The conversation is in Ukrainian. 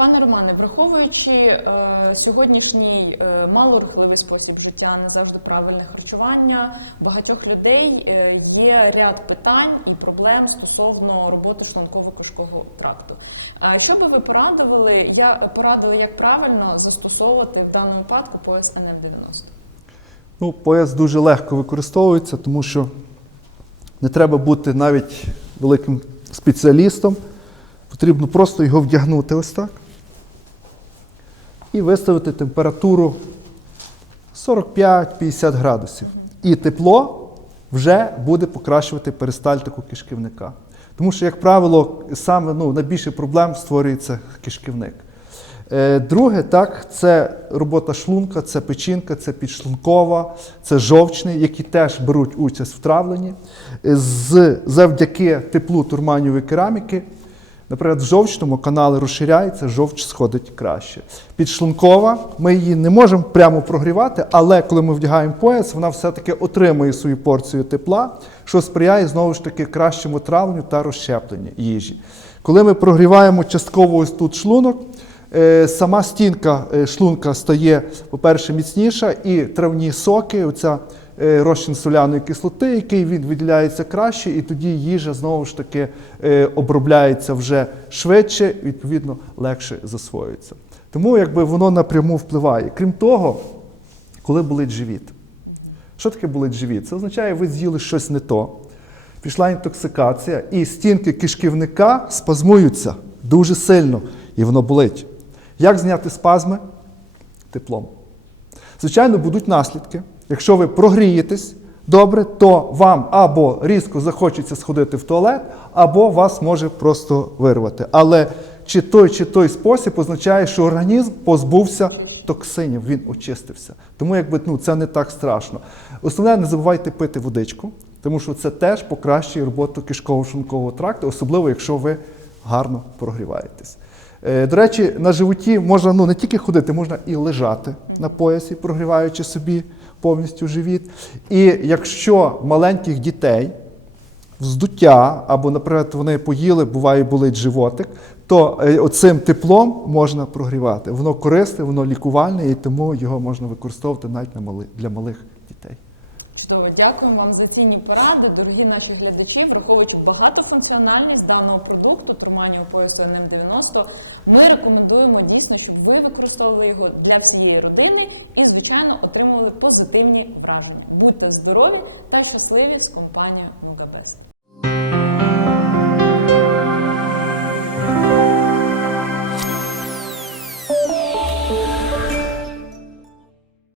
Пане Романе, враховуючи е, сьогоднішній е, малорухливий спосіб життя, не завжди правильне харчування, багатьох людей е, є ряд питань і проблем стосовно роботи шлунково-кишкового тракту. Е, що би ви порадували, я порадили, як правильно застосовувати в даному випадку пояс НМ90? Ну, пояс дуже легко використовується, тому що не треба бути навіть великим спеціалістом. Потрібно просто його вдягнути ось так і виставити температуру 45-50 градусів. І тепло вже буде покращувати перистальтику кишківника. Тому що, як правило, саме ну, найбільше проблем створюється кишківник. Е, Друге, так, це робота шлунка, це печінка, це підшлункова, це жовчний, які теж беруть участь в травленні. З, завдяки теплу турманівої кераміки, наприклад, в жовчному канали розширяються, жовч сходить краще. Підшлункова, ми її не можемо прямо прогрівати, але коли ми вдягаємо пояс, вона все-таки отримує свою порцію тепла, що сприяє знову ж таки кращому травленню та розщепленню їжі. Коли ми прогріваємо частково ось тут шлунок, Е, Сама стінка е, шлунка стає, по-перше, міцніша, і травні соки, оця розчин соляної кислоти, який він виділяється краще, і тоді їжа знову ж таки е, обробляється вже швидше, відповідно, легше засвоюється. Тому якби воно напряму впливає. Крім того, коли болить живіт. Що таке болить живіт? Це означає, ви з'їли щось не то, пішла інтоксикація, і стінки кишківника спазмуються дуже сильно, і воно болить. Як зняти спазми? Теплом. Звичайно, будуть наслідки. Якщо ви прогрієтесь добре, то вам або різко захочеться сходити в туалет, або вас може просто вирвати. Але чи той, чи той спосіб означає, що організм позбувся токсинів, він очистився. Тому якби ну, це не так страшно. Основне, не забувайте пити водичку, тому що це теж покращує роботу кишково-шлункового тракту, особливо якщо ви гарно прогріваєтесь. Е, До речі, на животі можна ну, не тільки ходити, можна і лежати на поясі, прогріваючи собі повністю живіт. І якщо маленьких дітей вздуття, або, наприклад, вони поїли, буває болить животик, то цим оцим теплом можна прогрівати. Воно корисне, воно лікувальне, і тому його можна використовувати навіть для малих дітей. Чудово, дякую вам за цінні поради, дорогі наші глядачі. Враховуючи багатофункціональність даного продукту Турманів поясу НМ90, ми рекомендуємо дійсно, щоб ви використовували його для всієї родини і, звичайно, отримували позитивні враження. Будьте здорові та щасливі з компанією Мукабест.